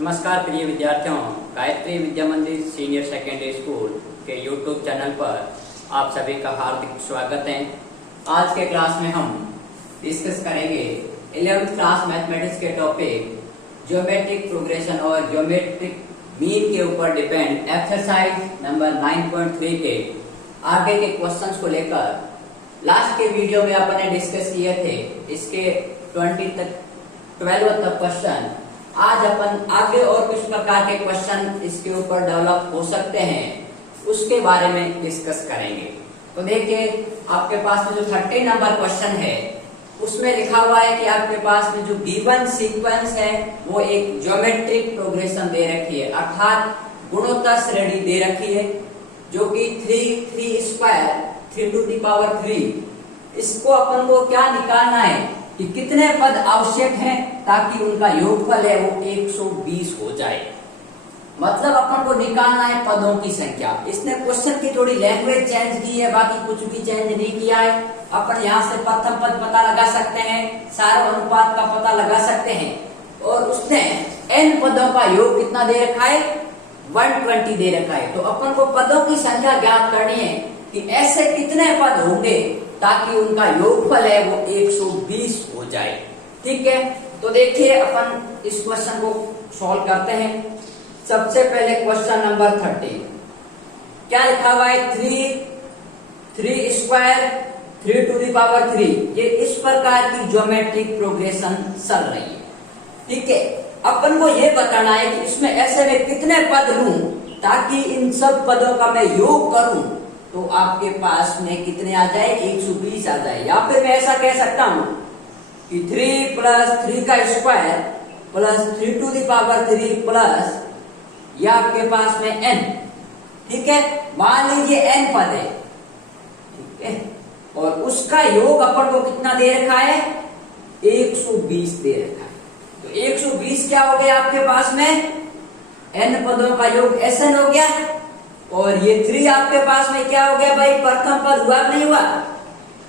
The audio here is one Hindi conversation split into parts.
नमस्कार प्रिय विद्यार्थियों, गायत्री विद्या मंदिर सीनियर सेकेंडरी स्कूल के यूट्यूब चैनल पर आप सभी का हार्दिक स्वागत है। आज के क्लास में हम डिस्कस करेंगे 11th क्लास मैथमेटिक्स के टॉपिक ज्योमेट्रिक प्रोग्रेशन और ज्योमेट्रिक मीन के ऊपर डिपेंड एक्सरसाइज नंबर 9.3 के आगे के क्वेश्चंस को लेकर लास्ट के वीडियो में अपन ने डिस्कस किए थे। इसके 12 तक क्वेश्चन आज अपन आगे और किस प्रकार के क्वेश्चन इसके ऊपर डेवलप हो सकते हैं उसके बारे में डिस्कस करेंगे। तो देखिए, आपके पास में जो 30 नंबर क्वेश्चन है उसमें लिखा हुआ है कि आपके पास में जो गिवन सीक्वेंस है वो एक ज्योमेट्रिक प्रोग्रेशन दे रखी है, अर्थात गुणोत्तर श्रेणी दे रखी है जो कि 3 स्क्वायर 3 टू द पावर 3। इसको अपन को क्या निकालना है कि कितने पद आवश्यक हैं ताकि उनका योगफल है वो 120 हो जाए। मतलब अपन को निकालना है पदों की संख्या। इसने क्वेश्चन की थोड़ी लैंग्वेज चेंज की है, बाकी कुछ भी चेंज नहीं किया है। अपन यहाँ से प्रथम पद पता लगा सकते हैं, सार अनुपात का पता लगा सकते हैं, और उसने n पदों का योग कितना दे रखा है, 120 दे रखा है। तो अपन को पदों की संख्या ज्ञात करनी है कि ऐसे कितने पद होंगे ताकि उनका योगफल है वो 120 हो जाए। ठीक है, तो देखिए अपन इस क्वेश्चन को सॉल्व करते हैं। सबसे पहले क्वेश्चन नंबर 30 क्या लिखा हुआ है, 3 स्क्वायर 3 टू द पावर 3। ये इस प्रकार की ज्योमेट्रिक प्रोग्रेशन चल रही है। ठीक है, अपन को ये बताना है कि इसमें ऐसे में कितने पद लूं ताकि इन सब पदों का मैं योग करूं तो आपके पास में कितने आ जाए, 120 आ जाए। या फिर मैं ऐसा कह सकता हूं कि 3 प्लस 3 का square plus 3 to the power 3 plus या आपके पास में n। ठीक है, मान लीजिए n पद है, ठीक है, और उसका योग अपन को कितना दे रखा है, 120 दे रखा है। तो 120 क्या हो गया आपके पास में, n पदों का योग Sn हो गया, और ये 3 आपके पास में क्या हो गया भाई, प्रथम पद हुआ नहीं हुआ,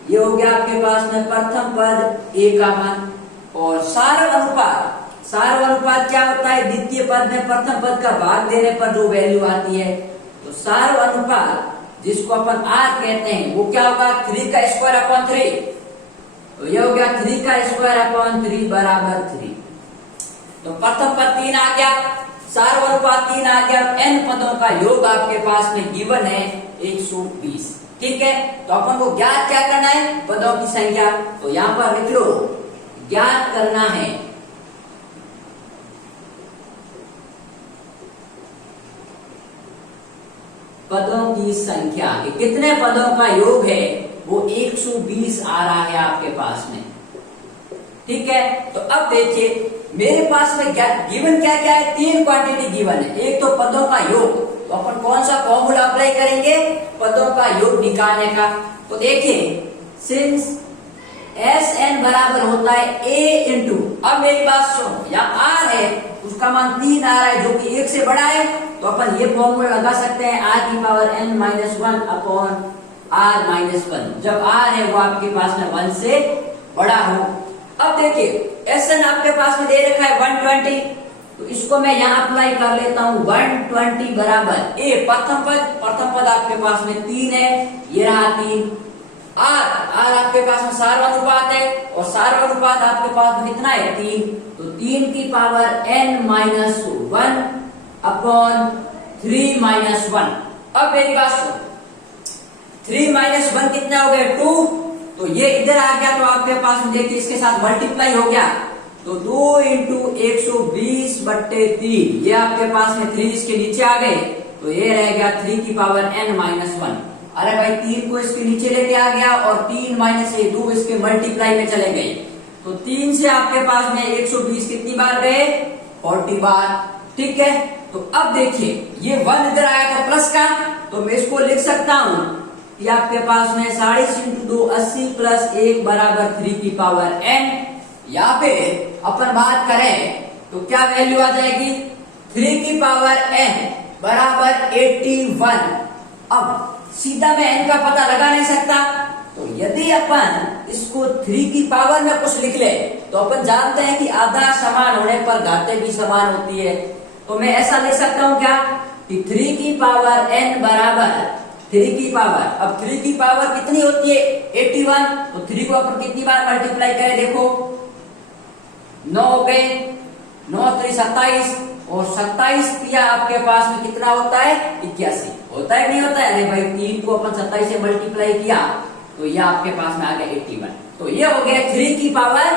ये हो गया आपके पास में प्रथम पद a का मान। और सार अनुपात क्या होता है, द्वितीय पद में प्रथम पद का भाग देने पर जो वैल्यू आती है। तो सार अनुपात जिसको अपन r कहते हैं वो क्या होगा, 3 का स्क्वायर अपॉन 3। तो ये हो गया 3 का स्क्वायर अपॉन 3 बराबर 3। तो प्रथम पद 3 आ गया, सार अनुपात 3 आ गया, n पदों का योग आपके पास में गिवन है 120। ठीक है, तो अपन को ज्ञात क्या करना है, पदों की संख्या। तो यहां पर लिख लो, ज्ञात करना है पदों की संख्या, कि कितने पदों का योग है वो 120 आ रहा है आपके पास में। ठीक है, तो अब देखिए मेरे पास में गिवन क्या क्या है, 3 क्वांटिटी गिवन है। एक तो पदों का योग, तो अपन कौन सा फॉर्मूला अप्लाई करेंगे, पदों का योग निकालने का। तो देखिए, सिंस Sn बराबर होता है a इंटू, अब मेरी बात सुनो, यहाँ r है उसका मान 3 आ रहा है जो कि 1 से बड़ा है, तो अपन ये फॉर्मूला लगा सकते हैं r की पावर n-1 अपॉन r-1। जब r है वो आपके पास में 1 से बड़ा हो। अब देखिए Sn आपके पास में दे रखा है 120, तो इसको मैं यहाँ अप्लाई कर लेता हूँ। 120 बराबर a, प्रथम पद आपके पास में 3 है, ये रहा 3। r आपके पास में सार अनुपात है, और सार अनुपात आपके पास में कितना है, 3। तो 3 की पावर n-1 अपॉन 3-1। अब मेरी बात सुनो, 3-1 कितना हो गया, 2। तो ये इधर आ गया, तो आपके पास में देखिए इसके साथ मल्टीप्लाई हो गया, तो 2 इंटू 120/3, ये आपके पास में 3 इसके नीचे आ गए, तो ये रह गया 3 की पावर n-1। अरे भाई 3 को इसके नीचे लेके आ गया, और 3 माइनस 2 इसके मल्टीप्लाई में चले गए, तो 3 से आपके पास में 120 कितनी बार गए, 40 बार। ठीक है, तो अब देखिए ये 1 इधर आया था प्लस का, तो मैं इसको लिख सकता हूं कि आपके पास में 40 इंटू 2 80 प्लस 1 बराबर 3 की पावर n। या फिर अपन बात करें तो क्या वैल्यू आ जाएगी, 3 की पावर n बराबर 81। अब सीधा मैं n का पता लगा नहीं सकता, तो यदि अपन इसको 3 की पावर में कुछ लिख ले तो अपन जानते हैं कि आधा समान होने पर घातें भी समान होती है। तो मैं ऐसा लिख सकता हूं क्या कि 3 की पावर n बराबर 3 की पावर, अब 3 की पावर कितनी होती है 81, तो 3 को अपन कितनी बार मल्टीप्लाई करें, देखो 9 हो गए, 9 3 27, और 27 किया आपके पास में कितना होता है 81 होता है, नहीं होता है, अरे भाई 3 को अपन 27 से मल्टीप्लाई किया तो ये आपके पास में आ गया 81, तो ये हो गया 3 की पावर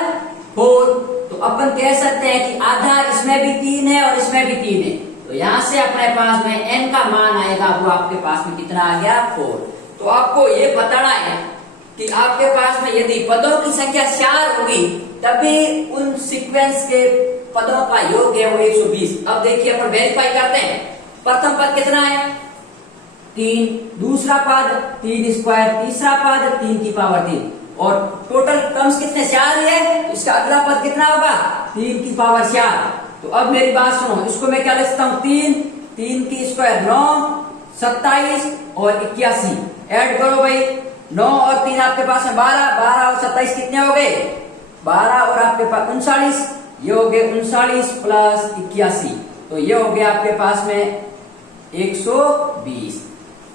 4। तो अपन कह सकते हैं कि आधा इसमें भी 3 है और इसमें भी 3 है, तो यहां से अपने पास में n का मान आएगा वो आपके पास में कितना आ गया 4। तो आपको ये बताना है कि आपके पास में यदि पदों की संख्या 4 होगी तभी उन सीक्वेंस के पदों का योग है वो 120। अब देखिए अपन वेरीफाई करते हैं, प्रथम पद कितना है 3, दूसरा पद 3 स्क्वायर, तीसरा पद 3 की पावर 3, और टोटल टर्म्स कितने 4 है, इसका अगला पद कितना होगा 3 की पावर 4। तो अब मेरी बात सुनो, इसको मैं क्या लिखता हूं 3 की स्क्वायर 9, 27 और 81, ऐड करो भाई, 9 और 3 आपके पास में 12 और 27 कितने हो गए 12, और आपके पास 39, ये हो गए 39 प्लस 81, तो ये हो गया आपके पास में 120।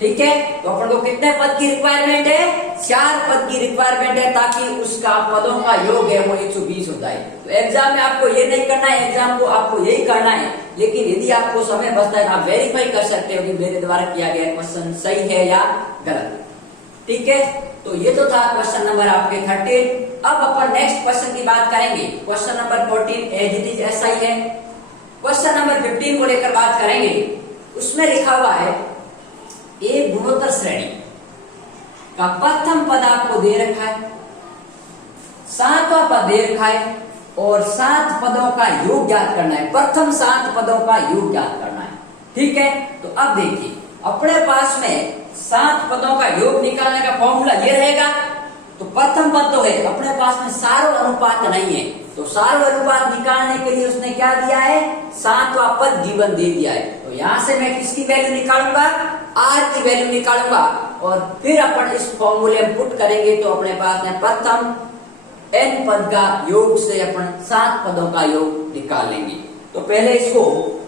ठीक है, तो अपन को कितने पद की रिक्वायरमेंट है 4 पद की रिक्वायरमेंट है, ताकि उसका पदों का योग है वो 120 हो जाए। तो एग्जाम में आपको ये नहीं करना है, एग्जाम को आपको यही करना है, लेकिन यदि आपको समय बचता है तो आप वेरीफाई कर सकते हो कि मेरे द्वारा किया गया क्वेश्चन सही है या गलत। ठीक है, तो ये तो था क्वेश्चन नंबर आपके 13। अब अपन नेक्स्ट क्वेश्चन की बात करेंगे, question number 14 as it is ऐसा ही है। क्वेश्चन नंबर 15 को लेकर बात करेंगे, उसमें लिखा हुआ है एक गुणोत्तर श्रेणी का प्रथम पद आपको दे रखा है, 7वां पद दे रखा है, और 7 पदों का योग ज्ञात करना है, प्रथम 7 पदों का योग ज्ञात करना है। ठीक है, तो अब देखिए अपने पास में 7 पदों का योग निकालने का फॉर्मूला ये रहेगा। तो प्रथम पद तो है, अपने पास में सारो अनुपात नहीं है, तो सारो अनुपात निकालने के लिए उसने क्या दिया है 7वां पद गिवन दे दिया है। तो यहां से मैं किसकी वैल्यू निकालूंगा r की वैल्यू निकालूंगा, और फिर अपन इस फॉर्मूले में पुट करेंगे, तो अपने पास में प्रथम n पद का योग से अपन 7 पदों का योग निकाल लेंगे। तो पहले इसको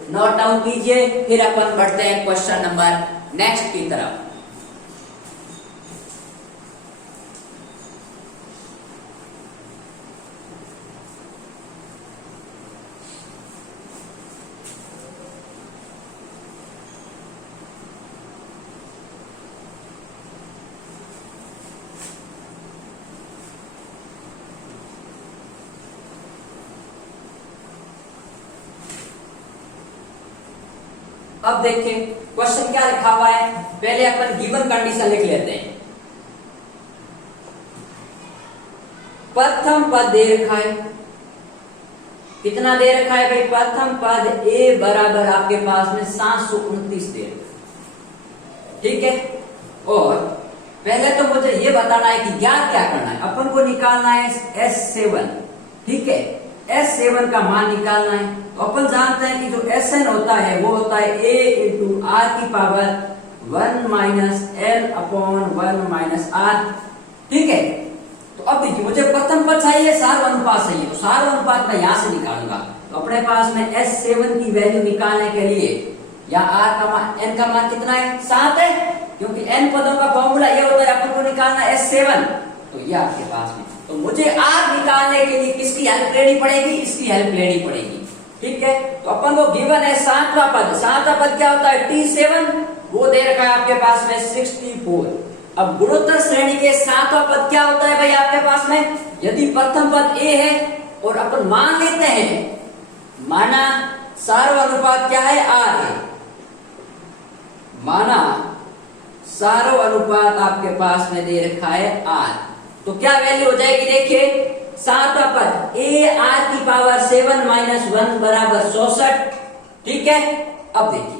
नोट डाउन कीजिए, फिर अपन बढ़ते हैं क्वेश्चन नंबर नेक्स्ट की तरफ। अब देखिए क्वेश्चन क्या लिखा हुआ है, पहले अपन गिवन कंडीशन लिख लेते हैं। प्रथम पद दे रखा है, कितना दे रखा है भाई, प्रथम पद a बराबर आपके पास में 729 दे रखा है। ठीक है, और पहले तो मुझे ये बताना है कि ज्ञात क्या करना है, अपन को निकालना है S7। ठीक है, S7 का मान निकालना है। तो अपन जानते हैं कि जो Sn होता है वो होता है a इंटू r की power 1 minus l upon 1 minus r। ठीक है, तो अब देखिए मुझे प्रथम पद चाहिए, सार अनुपात चाहिए, तो सार अनुपात मैं यहां से निकालूंगा। तो अपने पास में S7 की वैल्यू निकालने के लिए या r का मान n का मान कितना है 7 है, क्योंकि n पदों का फॉर्मूला ये होता है अपन को निकालना S7, तो ये आपके पास में। तो मुझे r निकालने के लिए किसकी हेल्प लेनी पड़ेगी, इसकी हेल्प लेनी पड़ेगी। ठीक है, तो अपन को गिवन है 7वां पद, 7वां पद क्या होता है T7, वो दे रखा है आपके पास में 64। अब गुणोत्तर श्रेणी के 7वां पद क्या होता है भाई आपके पास में, यदि प्रथम पद a है और अपन मान लेते हैं, माना सारो अनुपात क्या है r है, माना सारो अनुपात आपके पास में दे रखा है r, तो क्या वैल्यू हो जाएगी, देखिए 7वां पद a r की पावर 7 माइनस 1 बराबर 64। ठीक है, अब देखिए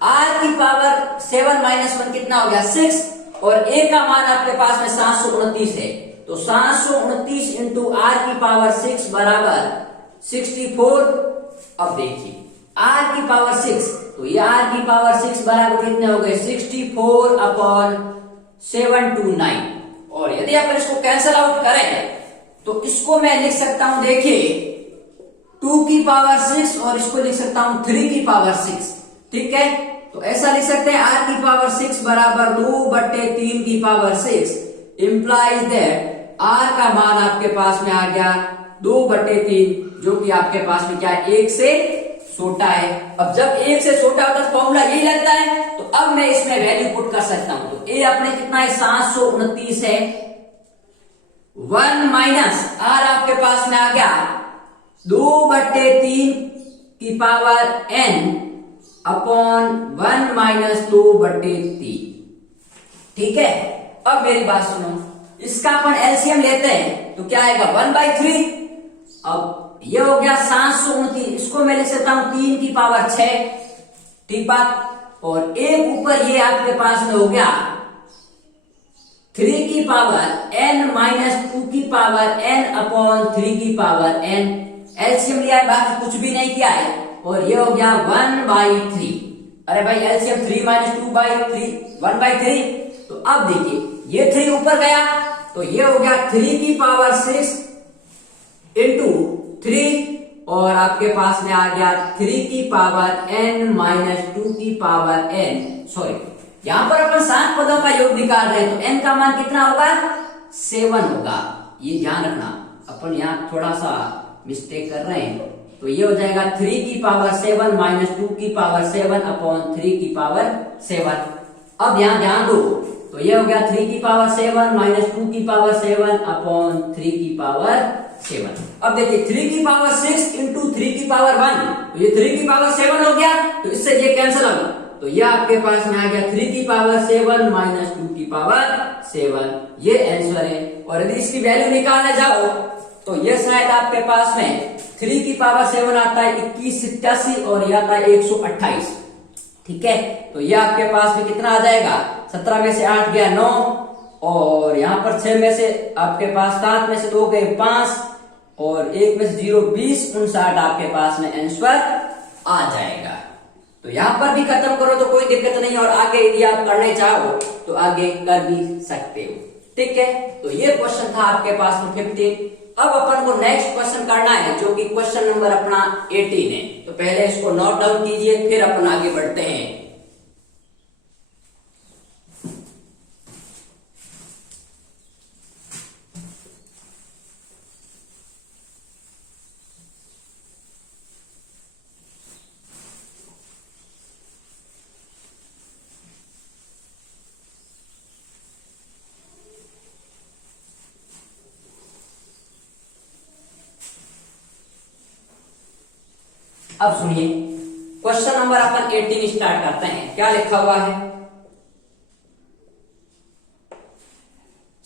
r की पावर 7 माइनस 1 कितना हो गया 6, और a का मान आपके पास में 729 है, तो 729 इंटू r की पावर 6 बराबर 64। अब देखिए r की पावर 6, तो ये r की पावर 6 बराबर कितने हो गए 64 अपॉन 729, और यदि अपन इसको कैंसल आउट करें तो इसको मैं लिख सकता हूं, देखिए 2 की पावर 6 और इसको लिख सकता हूं 3 की पावर 6। ठीक है, तो ऐसा लिख सकते हैं r की पावर 6 बराबर 2/3 की पावर 6 इंप्लाइज दैट r का मान आपके पास में आ गया 2/3, जो कि आपके पास में क्या है, 1 से छोटा है। अब जब 1 से छोटा होता है फॉर्मूला यही लगता है, तो अब मैं इसमें वैल्यू पुट कर सकता हूं। तो a अपने कितना है, 729 है। 1 माइनस r आपके पास में आ गया 2/3 की पावर n अपॉन 1 माइनस 2/3। ठीक है, अब मेरी बात सुनो, इसका अपन एलसीएम लेते हैं तो क्या आएगा 1/3। अब ये हो गया 729, इसको मैं लिख सकता हूं 3 की पावर 6। ठीक बात, और एक ऊपर ये आपके पास में हो गया 3 की पावर n माइनस 2 की पावर n अपॉन 3 की पावर n। एलसीएम लिया है, बाकी कुछ भी नहीं किया है, और ये हो गया 1/3। अरे भाई एलसीएम 3 माइनस 2/3 1/3। तो अब देखिए ये 3 ऊपर गया तो ये हो गया 3 की पावर 6 इंटू 3, और आपके पास में आ गया 3 की पावर n माइनस 2 की पावर n। सॉरी, यहां पर अपन 7 पदों का योग निकाल रहे हैं, तो n का मान कितना होगा, 7 होगा। ये ध्यान रखना, अपन यहां थोड़ा सा मिस्टेक कर रहे हैं। तो ये हो जाएगा 3 की पावर 7 माइनस 2 की पावर 7 अपॉन 3 की पावर 7। अब यहां ध्यान दो, तो ये हो गया 3 की पावर 7 माइनस 2 की पावर 7 अपॉन 3 की पावर 7। अब देखिए 3 की पावर 6 इंटू 3 की पावर 1, तो ये 3 की पावर 7 हो गया, तो इससे ये कैंसिल हो, तो ये आपके पास में आ गया 3 की पावर 7 माइनस 2 की पावर 7। ये आंसर है। और यदि इसकी वैल्यू निकालने जाओ तो ये शायद आपके पास में 3 की पावर 7 आता है 2187 और ये आता है 128। ठीक है, तो ये आपके पास में कितना आ जाएगा, 17 में से 8 गया 9, और यहां पर 6 में से आपके पास 7 में से 2 गए 5, और 1 में से 0 20 59 आपके पास में आंसर आ जाएगा। तो यहां पर भी खत्म करो तो कोई दिक्कत नहीं, और आगे यदि आप करने चाहो तो आगे कर भी सकते हो। ठीक है, तो ये क्वेश्चन था आपके पास में 15। अब अपन को नेक्स्ट क्वेश्चन करना है, जो कि क्वेश्चन नंबर अपना 18 है। तो पहले इसको नोट डाउन कीजिए, फिर अपन आगे बढ़ते हैं। अब सुनिए, क्वेश्चन नंबर अपन 18 स्टार्ट करते हैं। क्या लिखा हुआ है,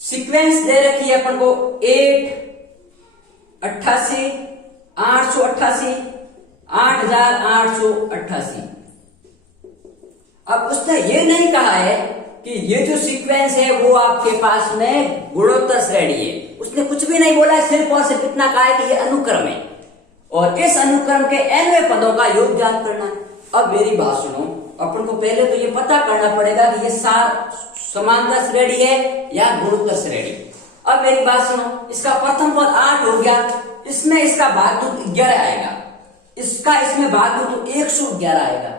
सीक्वेंस दे रखी है अपन को 8 88 888 8888। अब उसने ये नहीं कहा है कि ये जो सीक्वेंस है वो आपके पास में गुणोत्तर श्रेणी है, उसने कुछ भी नहीं बोला है, सिर्फ और सिर्फ इतना कहा है कि ये अनुक्रम है और इस अनुक्रम के nवें पदों का योग ज्ञात करना है। अब मेरी बात सुनो, अपन को पहले तो ये पता करना पड़ेगा कि ये समांतर श्रेणी है या गुणोत्तर श्रेणी। अब मेरी बात सुनो, इसका प्रथम पद 8 हो गया, इसमें इसका भागफल 11 आएगा, इसका इसमें भागफल तो 111 आएगा।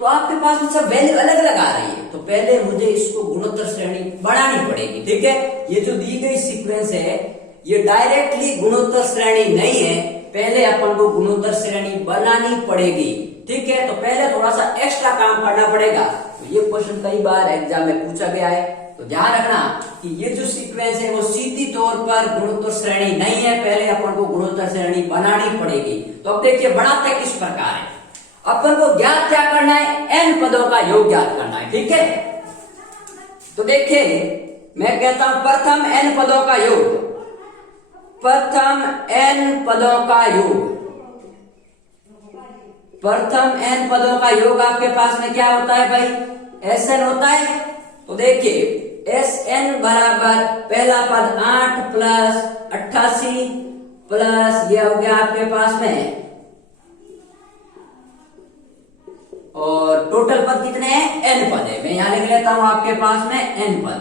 तो आपके पास में सब वैल्यू अलग अलग आ रही है, तो पहले मुझे इसको गुणोत्तर श्रेणी बनानी पड़ेगी। ठीक है, ये जो दी गई सीक्वेंस है ये डायरेक्टली गुणोत्तर श्रेणी नहीं है, पहले अपन को गुणोत्तर श्रेणी बनानी पड़ेगी। ठीक है, तो पहले थोड़ा सा एक्स्ट्रा काम करना पड़ेगा। तो ये क्वेश्चन कई बार एग्जाम में पूछा गया है, तो ध्यान रखना कि ये जो सीक्वेंस है वो सीधी तौर पर गुणोत्तर श्रेणी नहीं है, पहले अपन को गुणोत्तर श्रेणी बनानी पड़ेगी। तो अब देखिए बढ़ाते किस प्रकार है, अपन को ज्ञात क्या करना है, n पदों का योग ज्ञात करना है। ठीक है, तो देखिए मैं कहता हूं प्रथम n पदों का योग, प्रथम n पदों का योग, प्रथम n पदों का योग आपके पास में क्या होता है भाई, Sn होता है। तो देखिए Sn बराबर पहला पद 8 प्लस 88 प्लस ये हो गया आपके पास में, और टोटल पद कितने हैं, n पद है। मैं यहां लिख लेता हूं आपके पास में n पद।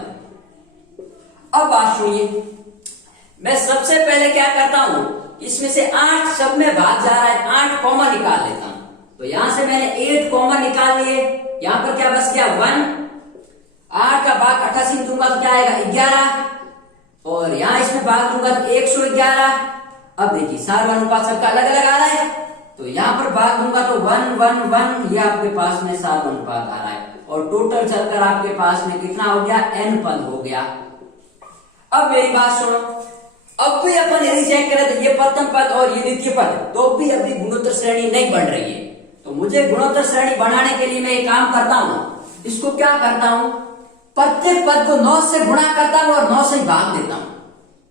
अब बात सुनिए, मैं सबसे पहले क्या करता हूं, इसमें से 8 सब में भाग जा रहा है, 8 कॉमन निकाल लेता हूं। तो यहां से मैंने 8 कॉमन निकाल लिए, यहां पर क्या बच गया 1, 8 का भाग 88 में दूंगा तो क्या आएगा 11, और यहां इसमें भाग दूंगा तो 111। अब देखिए सारा अनुपात सबका अलग अलग आ रहा है, तो यहां पर भाग दूंगा तो 1 1 1, ये आपके पास में सारा अनुपात आ रहा है, और टोटल चलकर आपके पास में कितना हो गया, n पद हो गया। अब मेरी बात सुनो, अब भी अपन यदि चेक करें तो ये प्रथम पद और ये द्वितीय पद तो भी अभी गुणोत्तर श्रेणी नहीं बन रही है। तो मुझे गुणोत्तर श्रेणी बनाने के लिए मैं एक काम करता हूं, इसको क्या करता हूं, प्रत्येक पद को 9 से गुणा करता हूं और 9 से भाग देता हूं।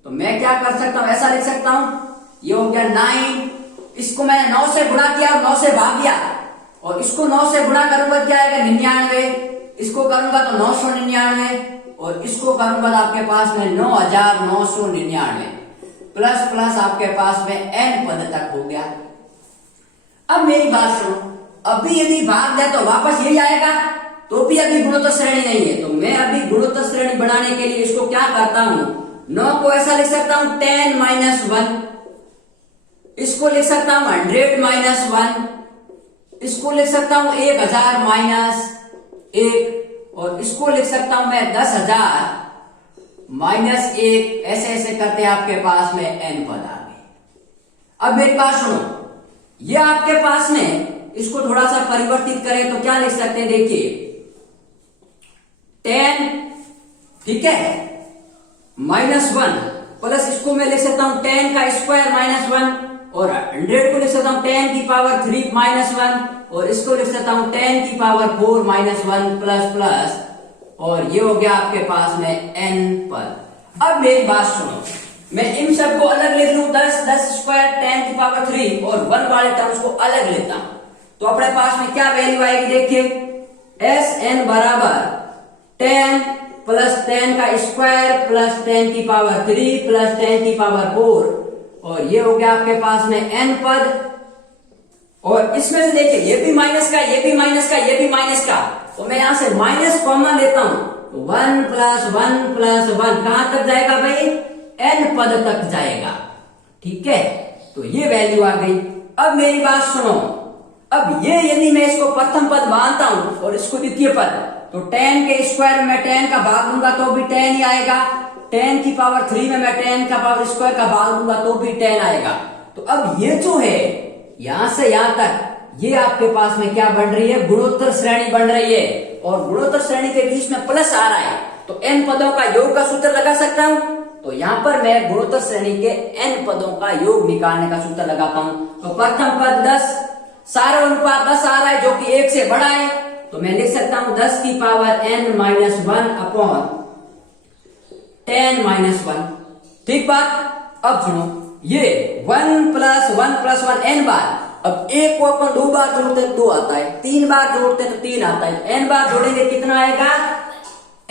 तो मैं क्या कर सकता हूं, ऐसा लिख सकता हूं, ये हो गया 9, इसको मैंने 9 से गुणा किया और 9 से भाग दिया, और इसको 9 से गुणा करूंगा क्या आएगा 99, इसको करूंगा तो 999, और इसको करूंगा तो आपके पास में 9999 प्लस प्लस आपके पास में n पद तक हो गया। अब मेरी बात सुनो, अभी यदि भाग दे तो वापस यही आएगा, तो भी अभी गुणोत्तर श्रेणी नहीं है। तो मैं अभी गुणोत्तर श्रेणी बनाने के लिए इसको क्या करता हूं, 9 को ऐसा लिख सकता हूं 10 - 1, इसको लिख सकता हूं 100 - 1, इसको लिख सकता हूं 1000 - 1, और इसको लिख सकता हूं मैं 10,000 - 1, ऐसे ऐसे करते आपके पास में n पद आ गए। अब मेरी बात सुनो, ये आपके पास में इसको थोड़ा सा परिवर्तित करें तो क्या लिख सकते हैं, देखिए 10, ठीक है, -1 प्लस इसको मैं लिख सकता हूं 10 का स्क्वायर -1, और 100 को लिख सकता हूं 10 की पावर 3 -1, और इसको लिख सकता हूं 10 की पावर 4 -1 प्लस प्लस, और ये हो गया आपके पास में n पद। अब मेरी बात सुनो, मैं इन सबको अलग लिख लूं, 10 स्क्वायर 10 की पावर 3 और 1 वाले टर्म्स को अलग लेता हूं, तो अपने पास में क्या वैल्यू आएगी, देखिए Sn बराबर 10 प्लस 10 का स्क्वायर प्लस 10 की पावर 3 प्लस 10 की पावर 4, और ये हो गया आपके पास में n पद। और इसमें से देखिए ये भी माइनस का, ये भी माइनस का, ये भी माइनस का, तो मैं यहां से माइनस कॉमन लेता हूं, तो 1 + 1 + 1 कहां तक जाएगा भाई, n पद तक जाएगा, ठीक है। तो ये वैल्यू आ गई। अब मेरी बात सुनो, अब ये यदि मैं इसको प्रथम पद मानता हूं और इसको द्वितीय पद, तो 10 के स्क्वायर में 10 का भाग दूंगा तो भी 10 ही आएगा, 10 की पावर 3 में मैं 10 का पावर स्क्वायर का भाग दूंगा तो भी 10 आएगा। तो अब ये जो है यहां से यहां तक, ये आपके पास में क्या बन रही है, गुणोत्तर श्रेणी बन रही है, और गुणोत्तर श्रेणी के बीच में प्लस आ रहा है, तो n पदों का योग का सूत्र लगा सकता हूं। तो यहां पर मैं गुणोत्तर श्रेणी के n पदों का योग निकालने का सूत्र लगाता हूं। तो प्रथम पद 10, सारा अनुपात 10 आ रहा है जो कि 1 से बड़ा है, तो मैं लिख सकता हूं 10 की पावर n - 1 अपॉन 10 - 1, ठीक बात। अब सुनो, ये 1 + 1 + 1 n बार, अब एक को अपन 2 बार जोड़ते हैं 2 आता है, 3 बार जोड़ते हैं तो 3 आता है, n बार जोड़ेंगे कितना आएगा,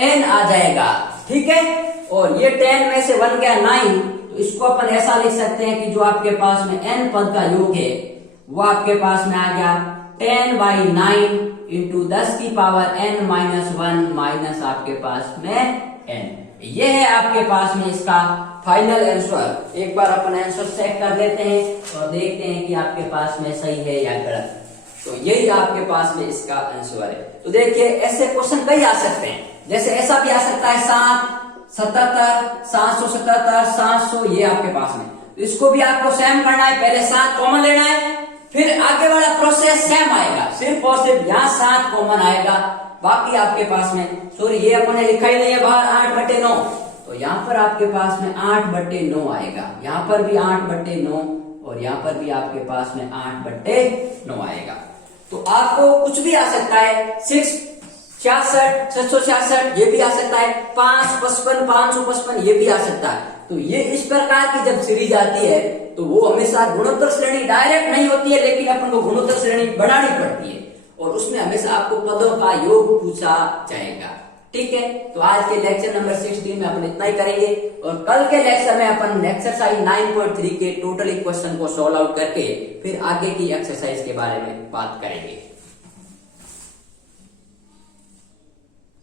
n आ जाएगा, ठीक है। और ये 10 में से 1 गया 9, तो इसको अपन ऐसा लिख सकते हैं कि जो आपके पास में n पद का योग है वो आपके पास में आ गया 10/9 इंटू 10 की पावर n - 1 माइनस आपके पास में n। ये है आपके पास में इसका फाइनल आंसर। एक बार अपन आंसर चेक कर लेते हैं और देखते हैं कि आपके पास में सही है या गलत। तो यही आपके पास में इसका आंसर है। तो देखिए ऐसे क्वेश्चन कई आ सकते हैं, जैसे ऐसा भी आ सकता है 777 777 700, ये आपके पास में। तो इसको भी आपको सेम करना है, पहले 7 कॉमन लेना है, फिर आगे वाला प्रोसेस सेम आएगा, सिर्फ और सिर्फ यहाँ 7 कॉमन आएगा, बाकी आपके पास में सॉरी ये अपन ने लिखा ही नहीं है बाहर 8/9, तो यहाँ पर आपके पास में 8/9 आएगा, यहाँ पर भी 8/9 और यहाँ पर भी आपके पास में 8/9 आएगा। तो आपको कुछ भी आ सकता है, 666 766 ये भी आ सकता है, 555 555 ये भी आ सकता है। तो ये इस प्रकार की जब सीरीज आती है तो वो हमेशा गुणोत्तर श्रेणी डायरेक्ट नहीं होती है, लेकिन अपन को गुणोत्तर श्रेणी बनानी पड़ती है और उसमें हमेशा आपको पदों का योग पूछा जाएगा। ठीक है, तो आज के लेक्चर नंबर 16 में अपन इतना ही करेंगे और कल के लेक्चर में अपन एक्सरसाइज 9.3 के टोटल इक्वेशन को सॉल्व आउट करके फिर आगे की एक्सरसाइज के बारे में बात करेंगे।